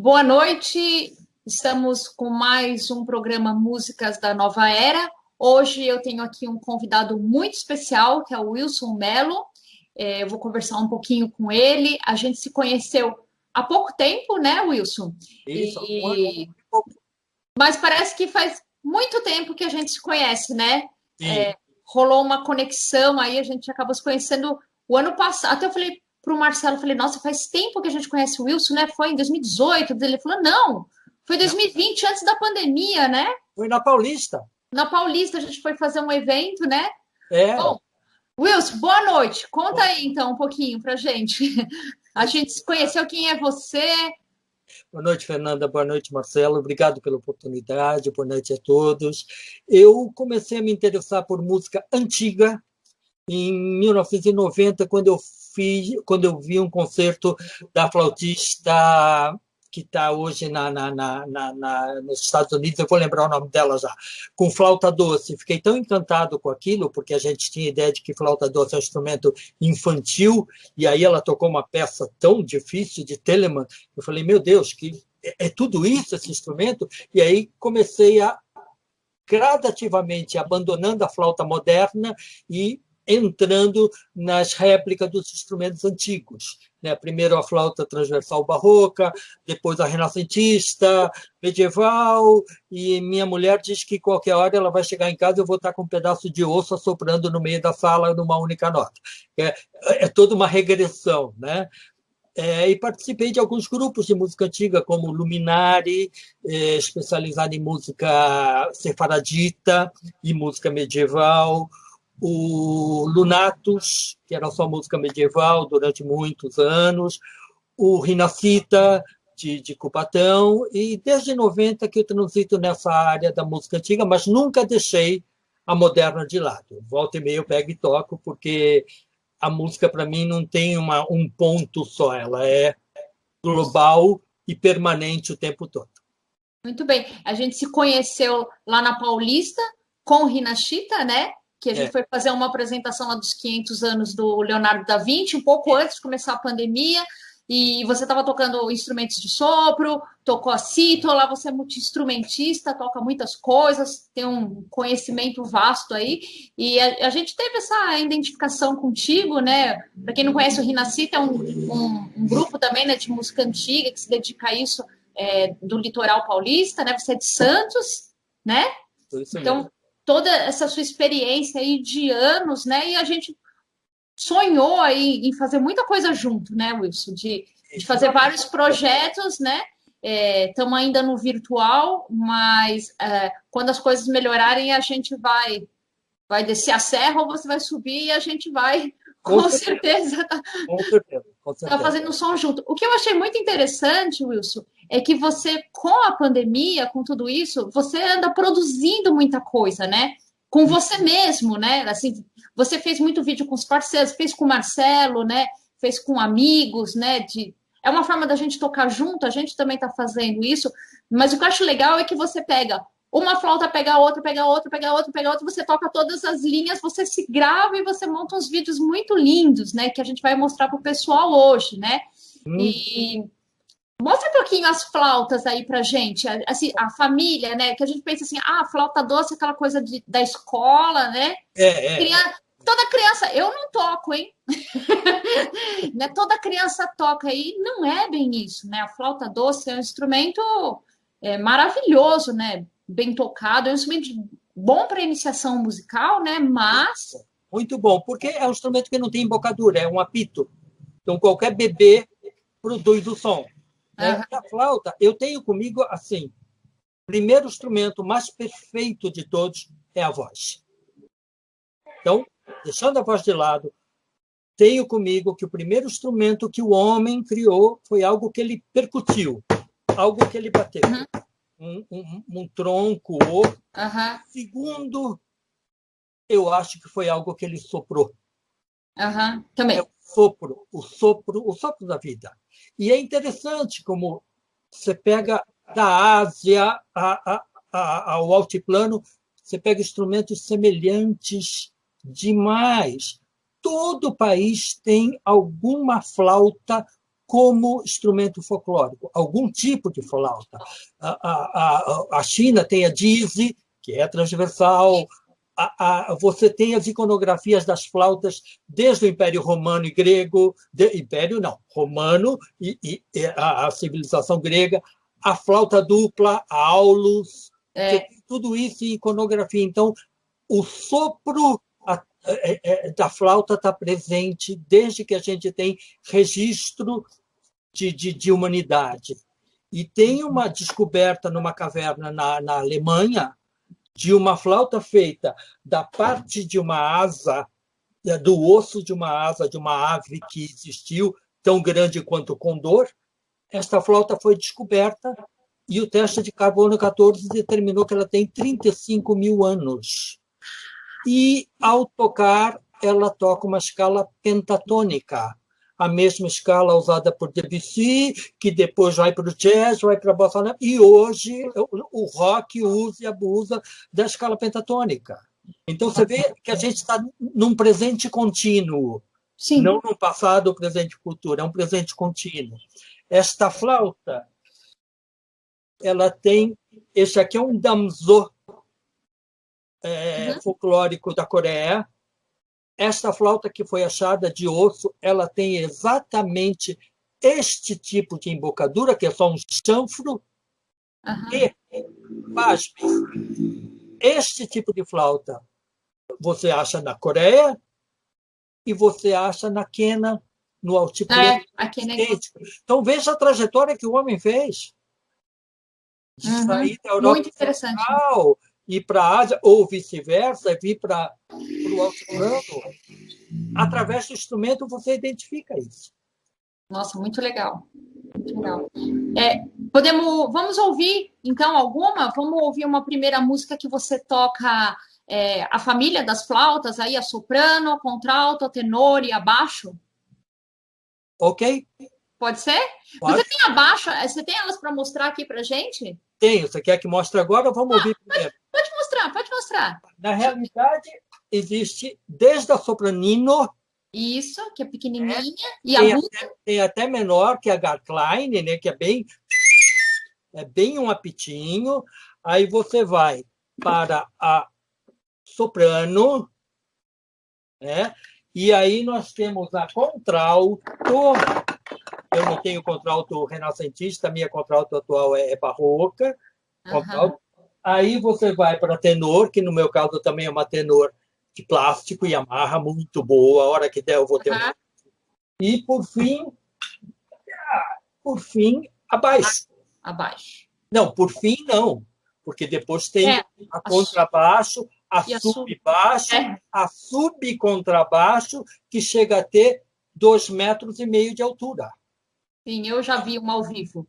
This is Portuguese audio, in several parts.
Boa noite, estamos com mais um programa Músicas da Nova Era. Hoje eu tenho aqui um convidado muito especial, que é o Wilson Mello. Eu vou conversar um pouquinho com ele. A gente se conheceu há pouco tempo, né, Wilson? Isso, um ano e pouco. Mas parece que faz muito tempo que a gente se conhece, né? Sim. Rolou uma conexão aí, a gente acabou se conhecendo o ano passado. Até eu falei para o Marcelo, falei, nossa, faz tempo que a gente conhece o Wilson, né? Foi em 2018. Ele falou, não, foi Não, 2020, antes da pandemia, né? foi na Paulista. Na Paulista, a gente foi fazer um evento, né? É. Bom, Wilson, boa noite. Conta aí, então, um pouquinho pra gente. A gente se conheceu, quem é você? Boa noite, Fernanda. Boa noite, Marcelo. Obrigado pela oportunidade. Boa noite a todos. Eu comecei a me interessar por música antiga em 1990, quando eu vi um concerto da flautista que está hoje nos Estados Unidos, eu vou lembrar o nome dela já, com flauta doce. Fiquei tão encantado com aquilo, porque a gente tinha ideia de que flauta doce é um instrumento infantil, e aí ela tocou uma peça tão difícil de Telemann. Eu falei, meu Deus, que é tudo isso, esse instrumento? E aí comecei a gradativamente abandonando a flauta moderna e entrando nas réplicas dos instrumentos antigos. Né? Primeiro a flauta transversal barroca, depois a renascentista, medieval, e minha mulher diz que qualquer hora ela vai chegar em casa e eu vou estar com um pedaço de osso assoprando no meio da sala numa única nota. É toda uma regressão, né? E participei de alguns grupos de música antiga, como Luminari, especializado em música sefaradita e música medieval, o Lunatus, que era só música medieval durante muitos anos, o Rinascita, de Cubatão, e desde 90 que eu transito nessa área da música antiga, mas nunca deixei a moderna de lado. Volta e meia eu pego e toco, porque a música, para mim, não tem um ponto só, ela é global e permanente o tempo todo. Muito bem. A gente se conheceu lá na Paulista com o Rinachita, né? Que a gente É, foi fazer uma apresentação lá dos 500 anos do Leonardo da Vinci, um pouco antes de começar a pandemia, e você estava tocando instrumentos de sopro, tocou a cítara, lá você é multi-instrumentista, toca muitas coisas, tem um conhecimento vasto aí, e a gente teve essa identificação contigo, né? Para quem não conhece, o Rinascita é um grupo também, né, de música antiga que se dedica a isso, do litoral paulista, né? Você é de Santos, né? foi isso Então, mesmo. toda essa sua experiência aí de anos, né? E a gente sonhou aí em fazer muita coisa junto, né, Wilson? De fazer vários projetos, né? Estamos ainda no virtual, mas quando as coisas melhorarem, a gente vai descer a serra ou você vai subir e a gente vai, Com com certeza, certeza, com certeza, com tá certeza. fazendo um som junto. O que eu achei muito interessante, Wilson, é que você, com a pandemia, com tudo isso, você anda produzindo muita coisa, né? Com você mesmo, né? Assim, você fez muito vídeo com os parceiros, fez com o Marcelo, né? Fez com amigos, né? É uma forma da gente tocar junto, a gente também está fazendo isso, mas o que eu acho legal é que você pega uma flauta, pega a outra, pega a outra, pega a outra, pega a outra, você toca todas as linhas, você se grava e você monta uns vídeos muito lindos, né? Que a gente vai mostrar para o pessoal hoje, né? Hum, E mostra um pouquinho as flautas aí pra gente, assim, a família, né? Que a gente pensa assim, ah, flauta doce, aquela coisa da escola, né? é. Toda criança, eu não toco, hein? Né? Toda criança toca aí, não é bem isso, né? A flauta doce é um instrumento maravilhoso, né? Bem tocado, é um instrumento bom para iniciação musical, né? Mas Muito bom, porque é um instrumento que não tem embocadura, é um apito. Então, qualquer bebê produz o som. Né? E a flauta, eu tenho comigo, assim, o primeiro instrumento mais perfeito de todos é a voz. Então, deixando a voz de lado, tenho comigo que o primeiro instrumento que o homem criou foi algo que ele percutiu, algo que ele bateu. Um tronco, outro. Segundo, eu acho que foi algo que ele soprou. É também. o sopro da vida. E é interessante como você pega da Ásia ao altiplano, você pega instrumentos semelhantes demais. Todo país tem alguma flauta como instrumento folclórico, algum tipo de flauta. A China tem a dizi, que é transversal. Você tem as iconografias das flautas desde o Império Romano e Grego, Império não, Romano e a civilização grega, a flauta dupla, a aulos, tudo isso em iconografia. Então, o sopro da flauta está presente desde que a gente tem registro de humanidade. E tem uma descoberta numa caverna na Alemanha de uma flauta feita da parte de uma asa, do osso de uma asa de uma ave que existiu, tão grande quanto o condor. Esta flauta foi descoberta e o teste de carbono 14 determinou que ela tem 35 mil anos. E, ao tocar, ela toca uma escala pentatônica, a mesma escala usada por Debussy, que depois vai para o jazz, vai para a bossa nova, e hoje o rock usa e abusa da escala pentatônica. Então, você vê que a gente está num presente contínuo, Sim. Não num passado, presente e futuro, é um presente contínuo. Esta flauta, ela tem... Esse aqui é um damso folclórico da Coreia. Esta flauta que foi achada de osso, ela tem exatamente este tipo de embocadura, que é só um chanfro, e, pasme, este tipo de flauta você acha na Coreia e você acha na Quena, no altiplano. Então, veja a trajetória que o homem fez. De sair da Europa Muito interessante. Central, ir para a Ásia, ou vice-versa, vir para o altiplano. Através do instrumento, você identifica isso. Nossa, muito legal. Muito legal. Vamos ouvir, então, alguma? Vamos ouvir uma primeira música que você toca a família das flautas, aí a soprano, a contralto, a tenor e a baixo? Ok. Pode ser? Pode. Você tem a baixo? Você tem elas para mostrar aqui para gente? Tenho. Você quer que mostre agora ou vamos ouvir primeiro? Pode mostrar, pode mostrar. Na realidade, existe desde a sopranino. Isso, que é pequenininha. E aguda. Tem até menor, que é a Gartline, né, que é bem um apitinho. Aí você vai para a soprano, né? E aí nós temos a contralto. Eu não tenho contralto renascentista, minha contralto atual é barroca. Contralto. Aí você vai para tenor, que no meu caso também é uma tenor de plástico e amarra muito boa. A hora que der eu vou ter uma. E, por fim, abaixo. Não, por fim, não. Porque depois tem a contrabaixo, a subbaixo, a subcontrabaixo, que chega a ter 2,5 metros de altura. Sim, eu já vi uma ao vivo.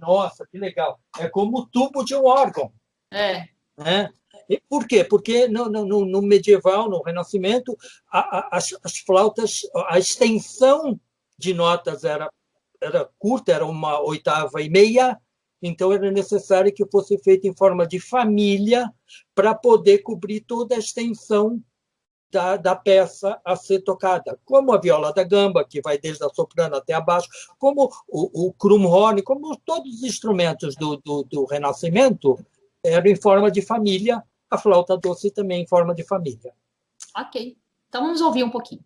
Nossa, que legal. É como o tubo de um órgão. Né? E por quê? Porque no medieval, no Renascimento, as flautas, a extensão de notas era curta, era 1/8, então era necessário que fosse feito em forma de família para poder cobrir toda a extensão da peça a ser tocada, como a viola da gamba, que vai desde a soprano até abaixo, como o krumhorn, como todos os instrumentos do Renascimento, eram em forma de família, a flauta doce também em forma de família. Ok, então vamos ouvir um pouquinho.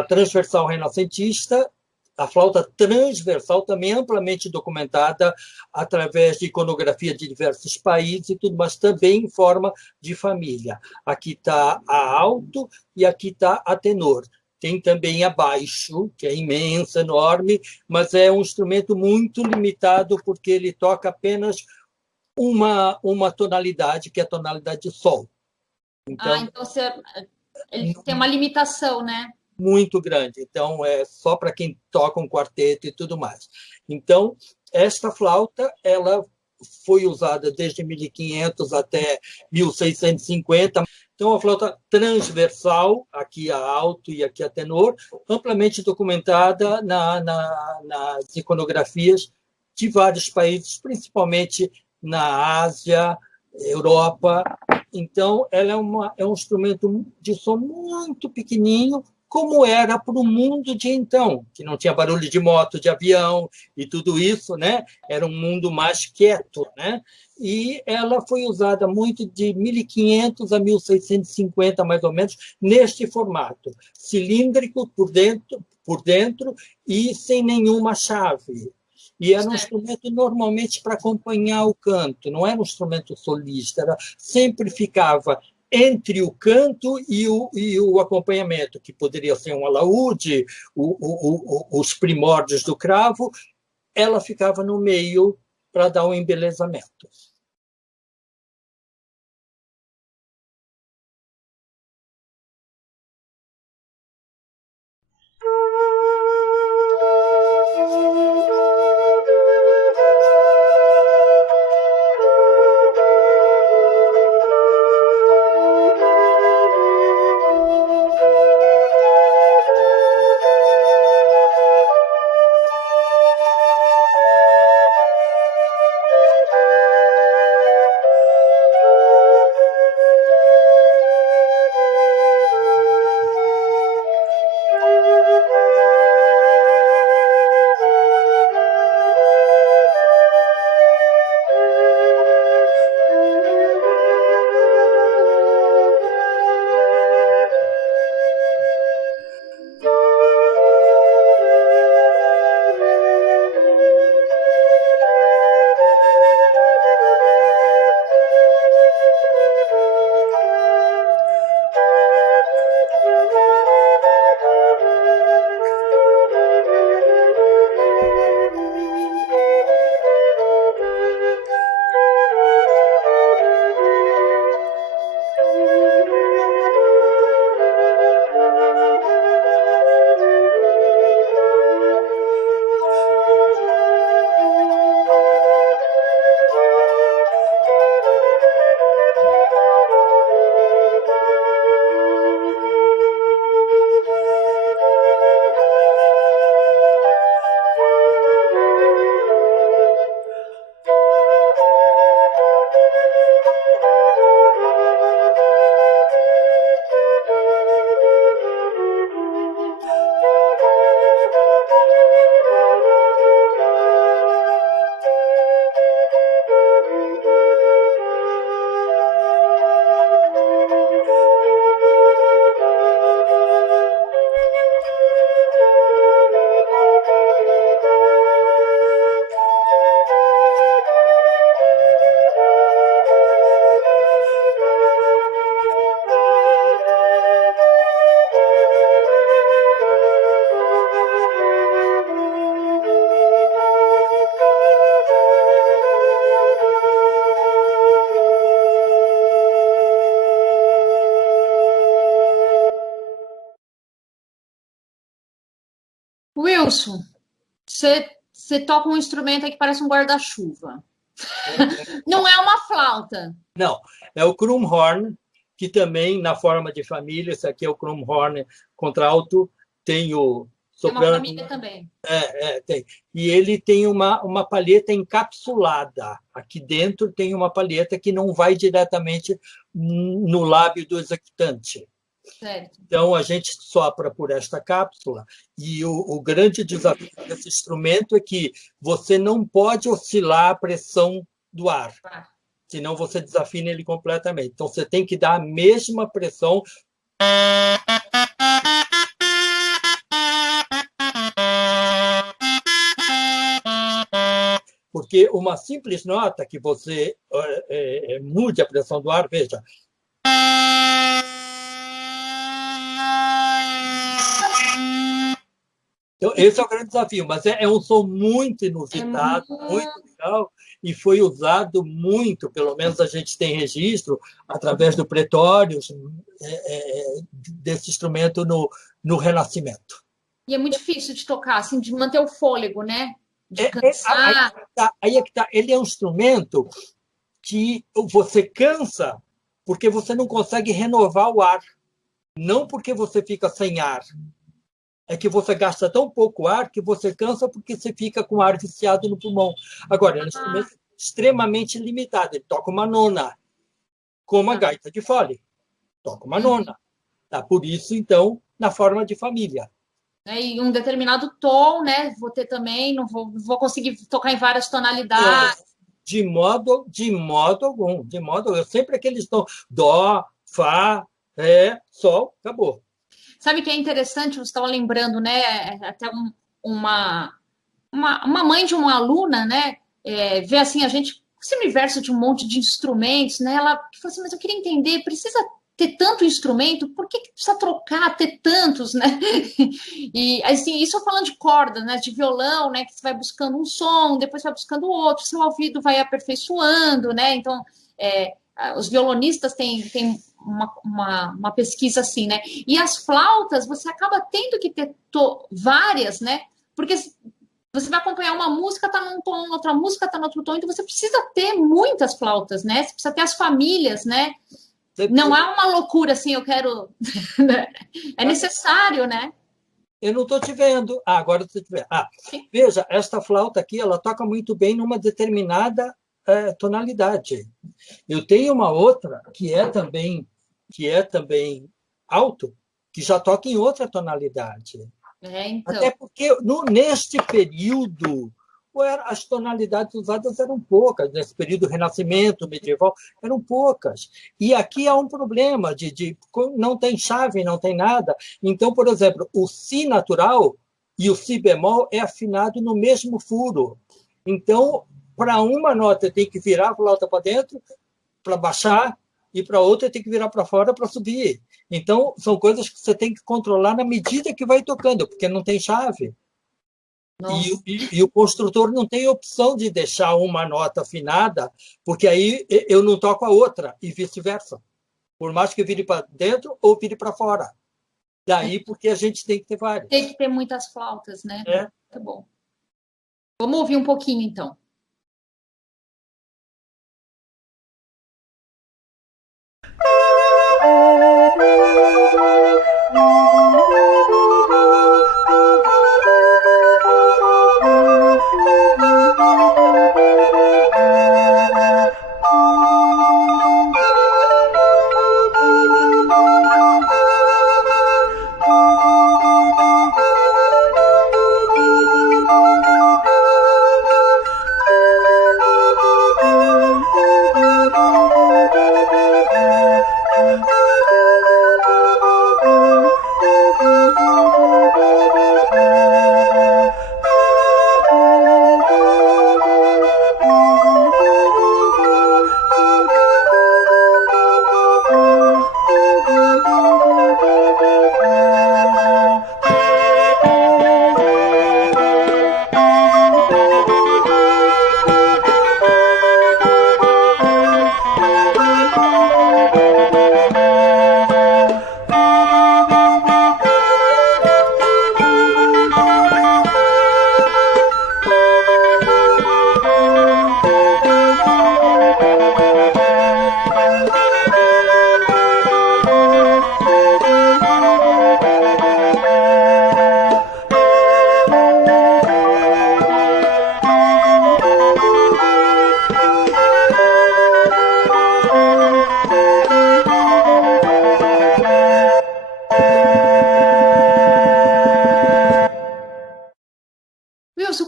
a transversal renascentista, a flauta transversal também amplamente documentada através de iconografia de diversos países e tudo, mas também em forma de família. Aqui está a alto e aqui está a tenor. Tem também a baixo, que é imensa, enorme, mas é um instrumento muito limitado porque ele toca apenas uma tonalidade, que é a tonalidade de sol. Então ele tem uma limitação, né? Muito grande. Então, é só para quem toca um quarteto e tudo mais. Então, esta flauta, ela foi usada desde 1500 até 1650. Então, a flauta transversal, aqui a alto e aqui a tenor, amplamente documentada nas iconografias de vários países, principalmente na Ásia, Europa. Então, ela é um instrumento de som muito pequenininho, como era para o mundo de então, que não tinha barulho de moto, de avião e tudo isso, né? Era um mundo mais quieto, né? E ela foi usada muito de 1500 a 1650, mais ou menos, neste formato, cilíndrico por dentro e sem nenhuma chave. E era um instrumento normalmente para acompanhar o canto, não era um instrumento solista, sempre ficava entre o canto e o acompanhamento, que poderia ser um alaúde, os primórdios do cravo, ela ficava no meio para dar um embelezamento. Wilson, você toca um instrumento aí que parece um guarda-chuva. Não é uma flauta. Não, é o Krummhorn, que também, na forma de família, esse aqui é o Krummhorn contralto, tem o soprano. Tem uma família também. Tem. E ele tem uma palheta encapsulada. Aqui dentro tem uma palheta que não vai diretamente no lábio do executante. Certo. Então, a gente sopra por esta cápsula e o grande desafio desse instrumento é que você não pode oscilar a pressão do ar, senão você desafina ele completamente. Então, você tem que dar a mesma pressão porque uma simples nota que você mude a pressão do ar, veja. Então, esse é o grande desafio, mas é um som muito inusitado, muito legal, e foi usado muito, pelo menos a gente tem registro, através do Pretório, desse instrumento no Renascimento. E é muito difícil de tocar, assim, de manter o fôlego, né? De cansar. Aí é que tá. Ele é um instrumento que você cansa porque você não consegue renovar o ar, não porque você fica sem ar. É que você gasta tão pouco ar que você cansa porque você fica com ar viciado no pulmão. Agora, é um instrumento extremamente limitado. Ele toca uma nona, como a gaita de fole. Toca uma nona. Tá? Por isso, então, na forma de família. E um determinado tom, né? Vou ter também, não vou conseguir tocar em várias tonalidades. De modo algum. Sempre aqueles tons. Dó, fá, ré, sol, acabou. Sabe que é interessante, você estava lembrando, né? Até uma mãe de uma aluna, né? Vê assim, a gente, esse universo de um monte de instrumentos, né? Ela falou assim, mas eu queria entender, precisa ter tanto instrumento, por que precisa trocar, ter tantos, né? E assim, isso falando de corda, né? De violão, né? Que você vai buscando um som, depois vai buscando outro, seu ouvido vai aperfeiçoando, né? Então, os violonistas têm uma pesquisa assim, né? E as flautas, você acaba tendo que ter várias, né? Porque você vai acompanhar uma música, tá num tom, outra música tá no outro tom, então você precisa ter muitas flautas, né? Você precisa ter as famílias, né? Não é uma loucura assim, eu quero. É necessário, né? Eu não estou te vendo. Agora estou te vendo. Veja, esta flauta aqui, ela toca muito bem numa determinada tonalidade. Eu tenho uma outra que é também alto, que já toca em outra tonalidade. Então. Até porque neste período as tonalidades usadas eram poucas, nesse período Renascimento, medieval, eram poucas. E aqui há um problema não tem chave, não tem nada. Então, por exemplo, o si natural e o si bemol é afinado no mesmo furo. Então, para uma nota tem que virar a flauta para dentro, para baixar, e para outra tem que virar para fora para subir. Então, são coisas que você tem que controlar na medida que vai tocando, porque não tem chave. E o construtor não tem opção de deixar uma nota afinada, porque aí eu não toco a outra, e vice-versa. Por mais que vire para dentro ou vire para fora. Daí porque a gente tem que ter várias. Tem que ter muitas flautas, né? Tá bom. Vamos ouvir um pouquinho, então.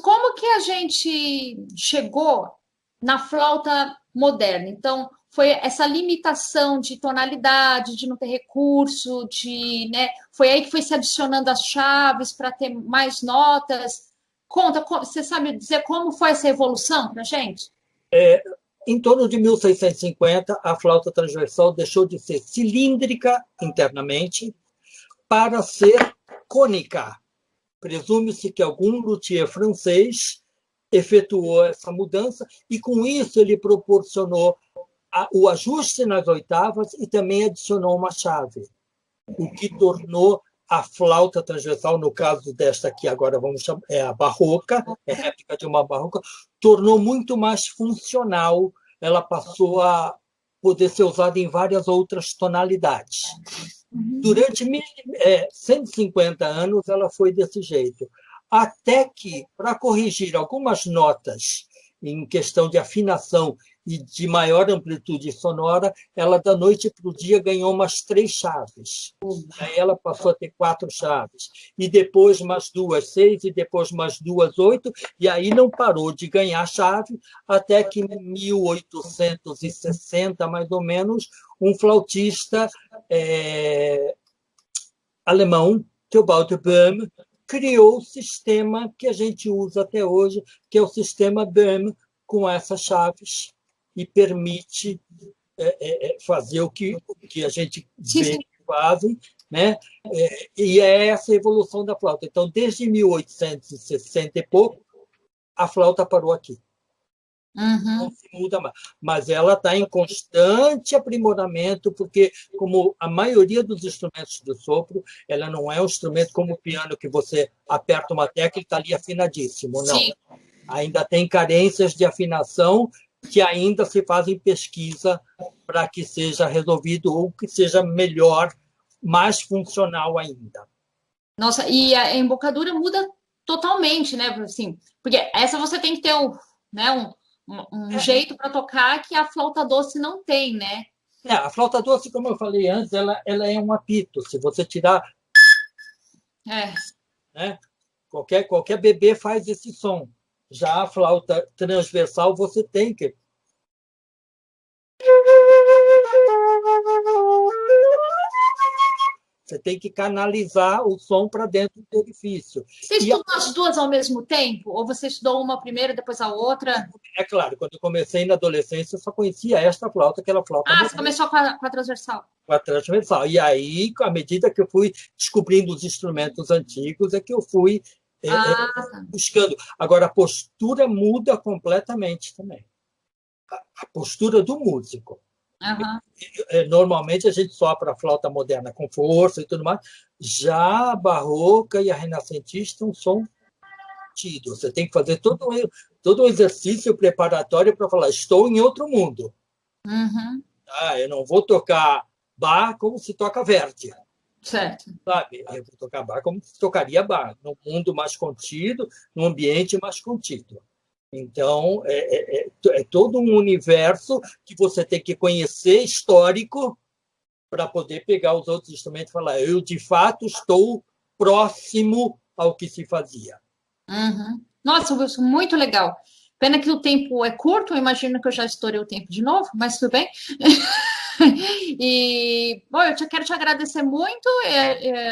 Como que a gente chegou na flauta moderna? Então, foi essa limitação de tonalidade, de não ter recurso, foi aí que foi se adicionando as chaves para ter mais notas. Conta, você sabe dizer como foi essa evolução para gente? Em torno de 1650, a flauta transversal deixou de ser cilíndrica internamente para ser cônica. Presume-se que algum luthier francês efetuou essa mudança e, com isso, ele proporcionou o ajuste nas oitavas e também adicionou uma chave, o que tornou a flauta transversal, no caso desta aqui, agora vamos chamar, é a barroca, é réplica de uma barroca, tornou muito mais funcional, ela passou a poder ser usada em várias outras tonalidades. Durante 150 anos, ela foi desse jeito. Até que, para corrigir algumas notas em questão de afinação e de maior amplitude sonora, ela, da noite para o dia, ganhou umas 3 chaves. Aí ela passou a ter 4 chaves. E depois mais 2, 6, e depois mais 2, 8, e aí não parou de ganhar chave, até que em 1860, mais ou menos, um flautista alemão, Theobald Böhm, criou o sistema que a gente usa até hoje, que é o sistema Böhm, com essas chaves, e permite fazer o que a gente vê que fazem, né? E é essa a evolução da flauta. Então, desde 1860 e pouco, a flauta parou aqui. Não se muda mais. Mas ela está em constante aprimoramento, porque, como a maioria dos instrumentos de sopro, ela não é um instrumento como o piano, que você aperta uma tecla e está ali afinadíssimo. Não. Sim. Ainda tem carências de afinação que ainda se fazem pesquisa para que seja resolvido ou que seja melhor, mais funcional ainda. Nossa, e a embocadura muda totalmente, né? Assim, porque essa você tem que ter um jeito para tocar que a flauta doce não tem, né? A flauta doce, como eu falei antes, ela é um apito. Se você tirar... Né? Qualquer bebê faz esse som. Já a flauta transversal, você tem que... Você tem que canalizar o som para dentro do orifício. Você estudou as duas ao mesmo tempo? Ou você estudou uma primeiro, depois a outra? É claro, quando eu comecei na adolescência, eu só conhecia esta flauta, aquela flauta. Você começou com a transversal. Com a transversal. E aí, à medida que eu fui descobrindo os instrumentos antigos, é que eu fui buscando. Agora, a postura muda completamente também. A postura do músico. Normalmente a gente sopra a flauta moderna com força e tudo mais. Já a barroca e a renascentista, um som tido. Você tem que fazer todo um exercício preparatório para falar, estou em outro mundo. Eu não vou tocar Bach como se toca Verdi. Certo. Sabe? Eu vou tocar Bach como se tocaria Bach, num mundo mais contido, num ambiente mais contido. Então, é todo um universo que você tem que conhecer, histórico, para poder pegar os outros instrumentos e falar, eu, de fato, estou próximo ao que se fazia. Nossa, Wilson, muito legal. Pena que o tempo é curto, eu imagino que eu já estourei o tempo de novo, mas tudo bem. E, bom, eu quero te agradecer muito.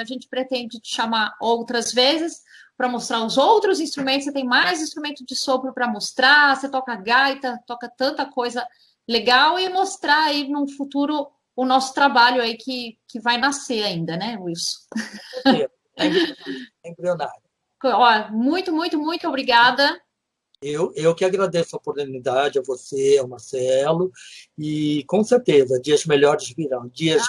A gente pretende te chamar outras vezes para mostrar os outros instrumentos. Você tem mais instrumento de sopro para mostrar, você toca gaita, toca tanta coisa legal, e mostrar aí no futuro o nosso trabalho aí que vai nascer ainda, né, Wilson? É embrionário. Ó, muito, muito, muito obrigada. Eu que agradeço a oportunidade a você, ao Marcelo, e com certeza dias melhores virão, dias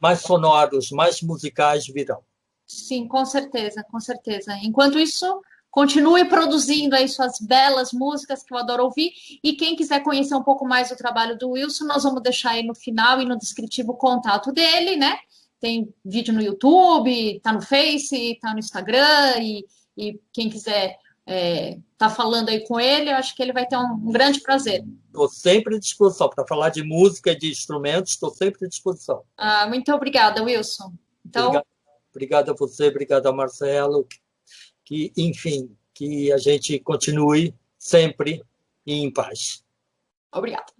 mais sonoros, mais musicais virão. Sim, com certeza, com certeza. Enquanto isso, continue produzindo aí suas belas músicas, que eu adoro ouvir. E quem quiser conhecer um pouco mais do trabalho do Wilson, nós vamos deixar aí no final e no descritivo o contato dele, né? Tem vídeo no YouTube, tá no Face, tá no Instagram, e quem quiser tá falando aí com ele, eu acho que ele vai ter um grande prazer. Estou sempre à disposição. Para falar de música e de instrumentos, estou sempre à disposição. Muito obrigada, Wilson. Então... Obrigado a você, obrigado ao Marcelo, enfim, que a gente continue sempre em paz. Obrigada.